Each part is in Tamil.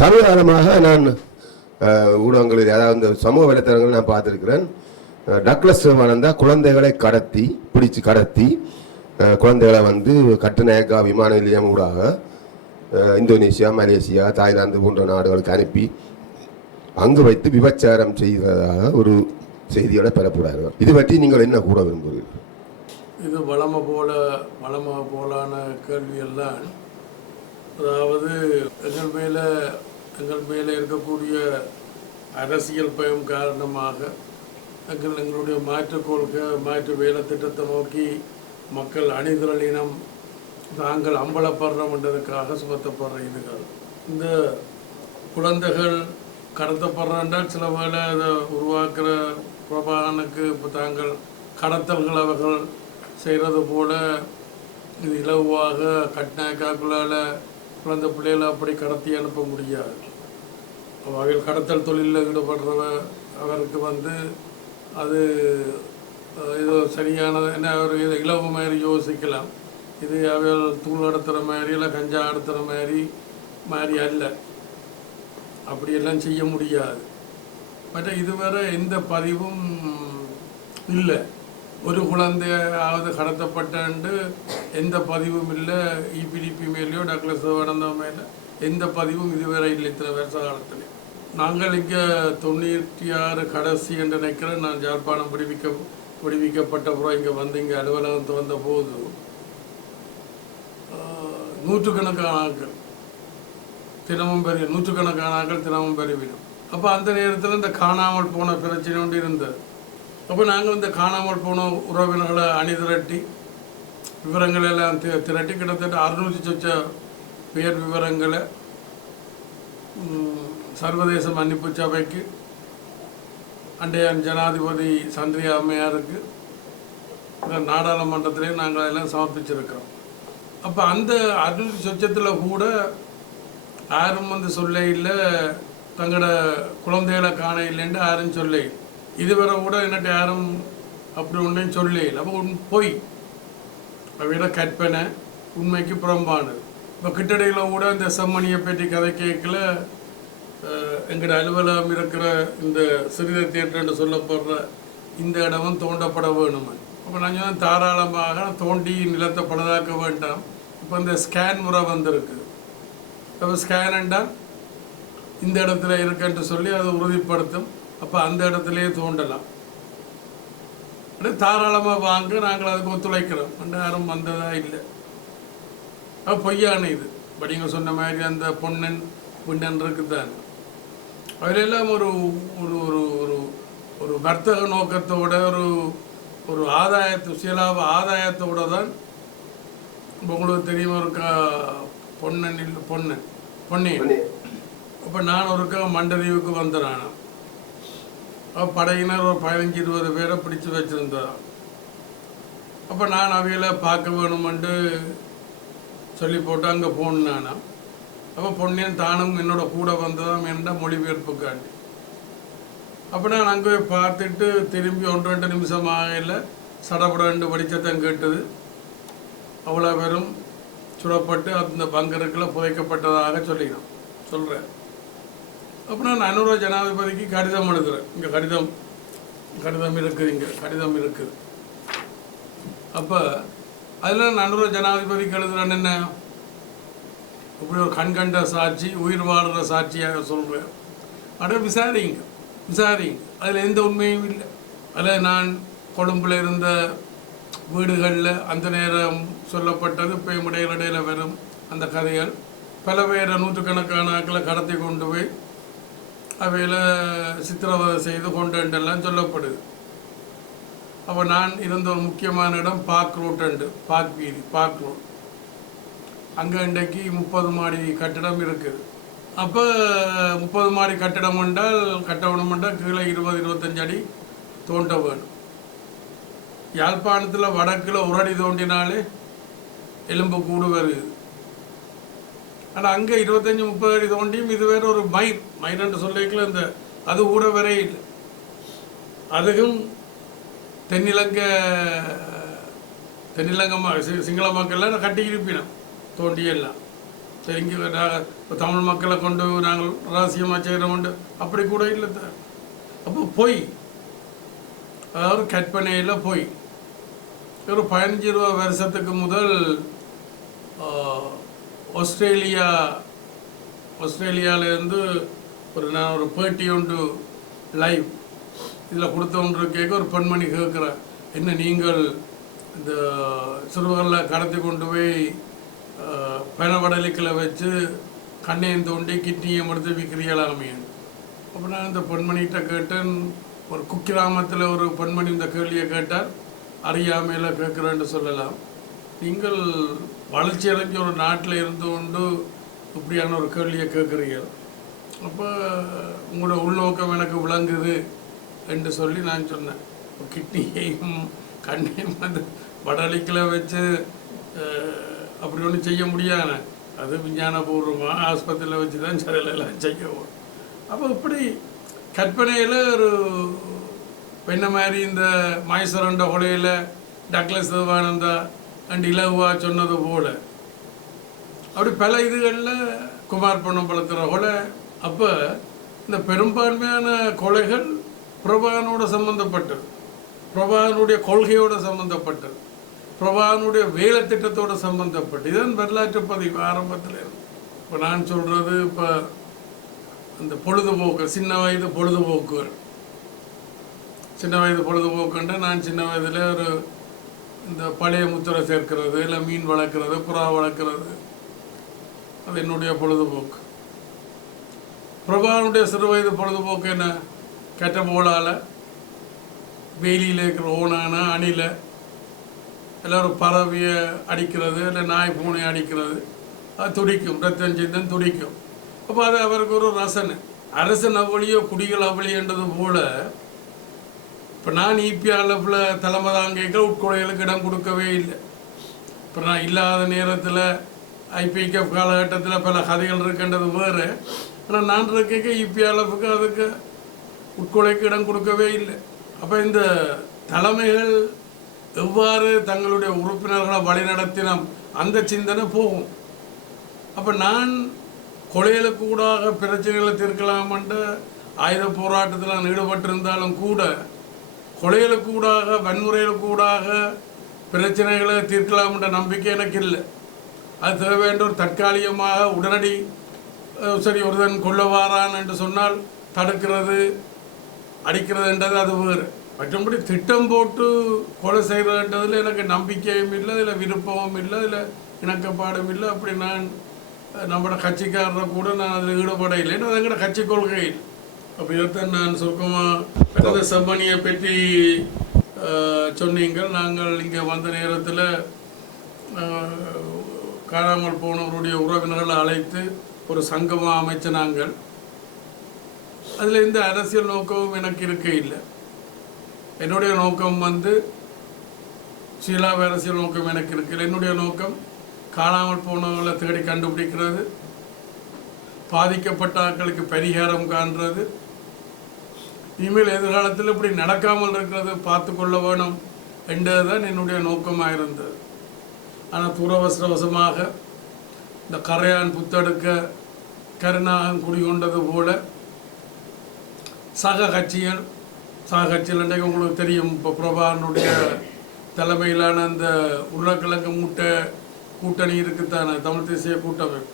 சமீபகாலமாக நான் ஊடகங்களில் அதாவது இந்த சமூக வலைத்தளங்கள் நான் பார்த்துருக்கிறேன். டக்ளஸ் வளர்ந்தா குழந்தைகளை பிடிச்சு கடத்தி குழந்தைகளை வந்து கட்டுநாயக்கா விமான நிலையம் ஊடாக இந்தோனேஷியா, மலேசியா, தாய்லாந்து போன்ற நாடுகளுக்கு அனுப்பி அங்கு வைத்து விபச்சாரம் செய்ததாக ஒரு செய்தியோட பெறப்படுகிறார்கள். இது பற்றி நீங்கள் என்ன கூற விரும்புகிறீர்கள்? இது வளமை போலான கேள்வியெல்லாம், அதாவது எங்கள் மேலே இருக்கக்கூடிய அரசியல் பயம் காரணமாக எங்களுடைய மாற்று வேலை திட்டத்தை நோக்கி மக்கள் அணிதிரளினம் நாங்கள் அம்பலப்படுறோம்ன்றதுக்காக சுமத்தப்படுற இதுகள். இந்த குழந்தைகள் கடத்தப்படுறாண்டால் சில வேளை அதை உருவாக்குற பிரபாகனுக்கு இப்போ தாங்கள் கடத்தல்கள் அவர்கள் செய்கிறது போல இது இலவாக கட்நாயக்காக்குள்ளால் குழந்தை பிள்ளைகளை அப்படி கடத்தி அனுப்ப முடியாது. அவர்கள் கடத்தல் தொழிலில் அவருக்கு வந்து அது இது சரியானது என்ன, ஒரு இலவு மாதிரி யோசிக்கலாம். இது அவர்கள் தூள் அடுத்துற மாதிரி இல்லை கஞ்சா அடுத்துற மாதிரி அல்ல, அப்படியெல்லாம் செய்ய முடியாது. மற்ற இதுவரை எந்த பதிவும் இல்லை. ஒரு குழந்தையாவது கடத்தப்பட்டு எந்த பதிவும் இல்லை. இபிடிபி மேலேயோ டக்ளஸ் வளர்ந்த மேலே எந்த பதிவும் இதுவரை இல்லை இத்தனை வருஷ காலத்தில். நாங்கள் இங்கே 96 கடைசி என்று நினைக்கிறேன். நான் யாழ்ப்பாணம் விடுவிக்கப்பட்ட பிறகு இங்கே வந்து இங்கே அலுவலகத்தை வந்த போது நூற்றுக்கணக்கான ஆட்கள் தினமும் பெருவிடும். அப்போ அந்த நேரத்தில் இந்த காணாமல் போன பிரச்சனை ஒன்று இருந்தது. அப்போ நாங்கள் இந்த காணாமல் போன உறவினர்களை அணிதிரட்டி விவரங்கள் எல்லாம் திரட்டி கிட்டத்தட்ட 600 சொச்ச பேர் விவரங்களை சர்வதேச மன்னிப்பு சபைக்கு, அண்டைய ஜனாதிபதி சந்திரியா அம்மையாருக்கு, நாடாளுமன்றத்திலே நாங்கள் எல்லாம் சமர்ப்பிச்சிருக்கிறோம். அப்போ அந்த 600 சொச்சத்தில் கூட யாரும் வந்து சொல்ல இல்லை, தங்களோட குழந்தைகளை காண இல்லைன்னு யாரும் சொல்ல. இதுவரை கூட என்னட்டு யாரும் அப்படி ஒன்றையும் சொல்ல. அப்போ போய் அவையிட கற்பனை உண்மைக்கு புறம்பானது. இப்போ கிட்டடையில் கூட இந்த செம்மணியை பற்றி கதை கேட்கல எங்களோட அலுவலகம் இருக்கிற இந்த சிறித தியேட்டர்னு சொல்லப்படுற இந்த இடமும் தோண்டப்பட வேணுமா. அப்போ நாங்கள் தாராளமாக தோண்டி நிலத்தை பழுதாக்க வேண்டாம். இப்போ இந்த ஸ்கேன் முறை வந்திருக்கு. அப்போ ஸ்கேனண்டால் இந்த இடத்துல இருக்குன்ட்டு சொல்லி அதை உறுதிப்படுத்தும். அப்போ அந்த இடத்துலையே தோண்டலாம். அப்படியே தாராளமாக வாங்க, நாங்கள் அதுக்கு ஒத்துழைக்கிறோம். யாரும் வந்ததா இல்லை. அப்போ பொய்யான இது படிங்க சொன்ன மாதிரி அந்த பொன்னன் இருக்குதான். அதிலெல்லாம் ஒரு ஒரு ஒரு ஒரு வர்த்தக நோக்கத்தோட ஒரு சுயலாப ஆதாயத்தோடு தான். உங்களுக்கு தெரியும், ஒருக்கா பொன்னியன். அப்போ நான் ஒருக்கா மண்டதீவுக்கு வந்தேன். அப்போ படையினர் ஒரு 15-20 பேரை பிடிச்சி வச்சுருந்தான். அப்போ நான் அவைகளை பார்க்க வேணுமென்று சொல்லி போட்டு அங்கே போனானா. அப்போ பொன்னியன் தானும் என்னோட கூட வந்ததான் என்ற மொழிபெயர்ப்புக்காண்டி. அப்போ நான் அங்கே போய் பார்த்துட்டு திரும்பி 1-2 நிமிஷம் ஆகல சடப்படண்டு வடிச்சத்தம் கேட்டது. அவ்வளோ பேரும் சுடப்பட்டு அந்த பங்கருக்குள்ள புதைக்கப்பட்டதாக சொல்கிறேன். அப்போ நான் அனுர ஜனாதிபதிக்கு கடிதம் எழுதுகிறேன். இங்கே கடிதம் இருக்குது. அப்போ அதில் நான் அனுர ஜனாதிபதிக்கு எழுதுகிறேன், என்ன இப்படி ஒரு கண்கண்ட சாட்சி, உயிர் வாழ்கிற சாட்சியாக சொல்கிறேன். அப்படியே விசாரிங்க. அதில் எந்த உண்மையும் இல்லை. அதில் நான் கொழும்பில் இருந்த வீடுகளில் அந்த நேரம் சொல்லப்பட்டது இப்போ இடையில வரும் அந்த கதைகள். பல பேரை 100கணக்கான ஆக்களை கடத்தி கொண்டு போய் அவையில் சித்திரவதை செய்து கொண்டெல்லாம் சொல்லப்படுது. அப்போ நான் இருந்த ஒரு முக்கியமான இடம் பாக் ரோட். அங்கே இன்றைக்கு 30 மாடி கட்டிடம் இருக்குது. அப்போ 30 மாடி கட்டிடம் கட்டணுமென்றால் கீழே 20-25 அடி தோண்ட வேணும். யாழ்ப்பாணத்தில் வடக்கில் ஒரு அடி தோண்டினாலே எலும்பு கூடு வருது. ஆனால் அங்கே 25-30 அடி தோண்டியும் இது வேறு ஒரு மயிரண்டு சொல்லிக்கல இந்த அது கூட வரையில். அதுவும் தென்னிலங்கை சிங்கள மக்கள்லாம் கட்டி இருப்பினோம் தோண்டியெல்லாம். சரி இங்கே நாங்கள் தமிழ் மக்களை கொண்டு நாங்கள் ரகசியமாக செய்கிறோம் அப்படி கூட இல்லை தான். அப்போ பொய், அதாவது கற்பனையில் பொய். ஒரு 15-20 வருஷத்துக்கு முதல் ஆஸ்திரேலியாவிலேருந்து நான் ஒரு பேட்டி ஒன்று லைவ் இதில் கொடுத்தவன்று கேட்க ஒரு பெண்மணி கேட்குறேன், என்ன நீங்கள் இந்த சிறுவர்களில் கடத்தி கொண்டு போய் பனவடலிக்கில் வச்சு கண்ணையும் தோண்டி கிட்னியும் எடுத்து விற்கிறீங்களாமையன். அப்போ நான் இந்த பெண்மணிகிட்ட கேட்டேன், ஒரு குக்கிராமத்தில் ஒரு பெண்மணி இந்த கேள்வியை கேட்டால் அறியாமையில் கேட்குறேன்னு சொல்லலாம். நீங்கள் வளர்ச்சி அடைஞ்ச ஒரு நாட்டில் இருந்து கொண்டு இப்படியான ஒரு கேள்வியை கேட்குறீங்க, அப்போ உங்களோட உள்நோக்கம் எனக்கு விளங்குது என்று சொல்லி நான் சொன்னேன். கிட்னியையும் கண்ணையும் வந்து வடலிக்கில் வச்சு அப்படி ஒன்றும் செய்ய முடியாது, அது விஞ்ஞானபூர்வமாக ஆஸ்பத்திரியில் வச்சு தான் சிறையிலெல்லாம் செய்யவும். அப்போ இப்படி கற்பனையில் ஒரு பெண்ண மாதிரி இந்த மைசூரண்ட கொலையில் டக்ளஸ் தேவானந்தா அண்ட் இலகுவா சொன்னது போல் அப்படி பல இதுகளில் குமார் பொன்னம்பலத்துற கொலை. அப்போ இந்த பெரும்பான்மையான கொலைகள் பிரபாகரனோட சம்மந்தப்பட்டது, பிரபாகரனுடைய கொள்கையோடு சம்மந்தப்பட்டது, பிரபாகரனுடைய வேலை திட்டத்தோடு சம்மந்தப்பட்டு. இதுதான் வரலாற்று பதிவு ஆரம்பத்தில். இப்போ நான் சொல்கிறது இப்போ இந்த பொழுதுபோக்கு, சின்ன வயது பொழுதுபோக்குகள், சின்ன வயது பொழுதுபோக்குன்ற நான் சின்ன வயதில் ஒரு இந்த பழைய முத்திரை சேர்க்கிறது, இல்லை மீன் வளர்க்குறது, புறா வளர்க்குறது, அது என்னுடைய பொழுதுபோக்கு. பிரபாகரனுடைய சிறு வயது பொழுதுபோக்கு என்ன, கெட்ட போலால் வெயிலில் இருக்கிற ஓனான அணில எல்லோரும் பறவையை அடிக்கிறது, இல்லை நாய் பூனை அடிக்கிறது, அது துடிக்கும், ரத்தம் சிந்தம் துடிக்கும். அப்போ அது அவருக்கு ஒரு ரசனை. அரசன் அவ்வளியோ குடிகள் அவ்வளியன்றது போல் இப்போ நான் இபிஆர்எஃப்ல தலைமை தாங்கிக்க உட்கொலைகளுக்கு இடம் கொடுக்கவே இல்லை. இப்போ நான் இல்லாத நேரத்தில் ஐபிகேஎஃப் காலகட்டத்தில் பல கதைகள் இருக்கின்றது வேறு. ஆனால் நான் இருக்க இபிஆர்எஃப்க்கு அதுக்கு உட்கொலைக்கு இடம் கொடுக்கவே இல்லை. அப்போ இந்த தலைமைகள் எவ்வாறு தங்களுடைய உறுப்பினர்களை வழிநடத்தினோம் அந்த சிந்தனை போகும். அப்போ நான் கொலைகளுக்கு கூடாக பிரச்சனைகளை தீர்க்கலாமன்ற ஆயுத போராட்டத்தில் நான் ஈடுபட்டிருந்தாலும் கூட கொலைகளுக்கு கூடாக வன்முறைகளுக்கு கூடாக பிரச்சனைகளை தீர்க்கலாம்ன்ற நம்பிக்கை எனக்கு இல்லை. அது தேவையான ஒரு தற்காலிகமாக உடனடி சரி ஒருதன் கொல்லவாரான் என்று சொன்னால் தடுக்கிறது அடிக்கிறதுன்றது அது வேறு. மற்றபடி திட்டம் போட்டு கொலை செய்கிறதுன்றதில் எனக்கு நம்பிக்கையும் இல்லை, இதில் விருப்பமும் இல்லை, இதில் இணக்கப்பாடும் இல்லை. அப்படி நான் நம்மளோட கட்சிக்காரரை கூட நான் அதில் ஈடுபட இல்லைன்னு அது எங்களோட கட்சி கொள்கையில். அப்போ இதைத்தான் நான் சுருக்கமாக செம்மணியை பற்றி சொன்னீங்கள். நாங்கள் இங்கே வந்த நேரத்தில் காணாமல் போனவருடைய உறவினர்களை அழைத்து ஒரு சங்கமாக அமைச்ச நாங்கள். அதில் இந்த அரசியல் நோக்கமும் எனக்கு இருக்க இல்லை. என்னுடைய நோக்கம் சீலாவ அரசியல் நோக்கம் எனக்கு இருக்குது. என்னுடைய நோக்கம் காணாமல் போனவர்களை தேடி கண்டுபிடிக்கிறது, பாதிக்கப்பட்ட ஆட்களுக்கு பரிகாரம் காண்றது, இனிமேல் எதிர்காலத்தில் இப்படி நடக்காமல் இருக்கிறது பார்த்து கொள்ள வேணும் என்றதுதான் என்னுடைய நோக்கமாக இருந்தது. ஆனால் துரவசரவசமாக இந்த கரையான் புத்தெடுக்க கருணாகம் குடிகொண்டது போல சக கட்சிகள் இன்றைக்கு உங்களுக்கு தெரியும். இப்போ பிரபாகரனுடைய தலைமையிலான அந்த உருளைக்கிழங்கு மூட்டை கூட்டணி இருக்குத்தானே, தமிழ் தேசிய கூட்டமைப்பு.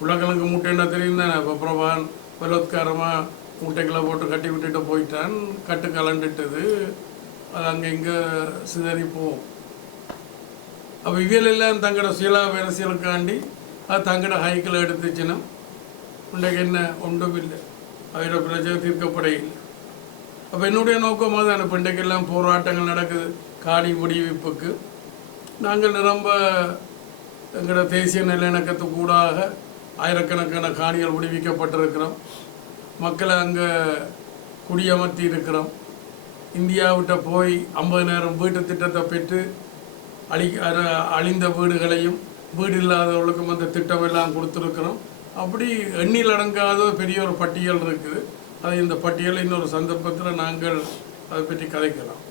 உருளைக்கிழங்கு மூட்டை என்ன தெரியும் தானே. இப்போ பிரபாகரன் பலோத்காரமாக மூட்டைகளை போட்டு கட்டி விட்டுட்டு போயிட்டான், கட்டு கலண்டுட்டது, அது அங்கே இங்கே சிதறி போகும். அப்போ இவையெல்லாம் தங்களோட சீலாவ அரசியலுக்காண்டி அது தங்களோட ஹைக்கில் எடுத்துச்சுன்னா இன்றைக்கு என்ன ஒன்றும் இல்லை, அவரோட பிரச்சனை தீர்க்கப்பட இல்லை. அப்போ என்னுடைய நோக்கமாக தான் இப்போ இன்றைக்கெல்லாம் போராட்டங்கள் நடக்குது காணி விடுவிப்புக்கு. நாங்கள் நிரம்ப எங்களோட தேசிய நல்லிணக்கத்துக்கு கூடாக ஆயிரக்கணக்கான காணிகள் விடுவிக்கப்பட்டிருக்கிறோம், மக்களை அங்கே குடியமர்த்தி இருக்கிறோம். இந்தியாவிட்ட போய் 50,000 வீட்டு திட்டத்தை பெற்று அழிந்த வீடுகளையும் வீடு இல்லாதவர்களுக்கும் அந்த திட்டம் எல்லாம் கொடுத்துருக்குறோம். அப்படி எண்ணில் அடங்காத பெரிய ஒரு பட்டியல் இருக்குது. அது இந்த பட்டியலை இன்னொரு சந்தர்ப்பத்தில் நாங்கள் அதை பற்றி கதைக்கலாம்.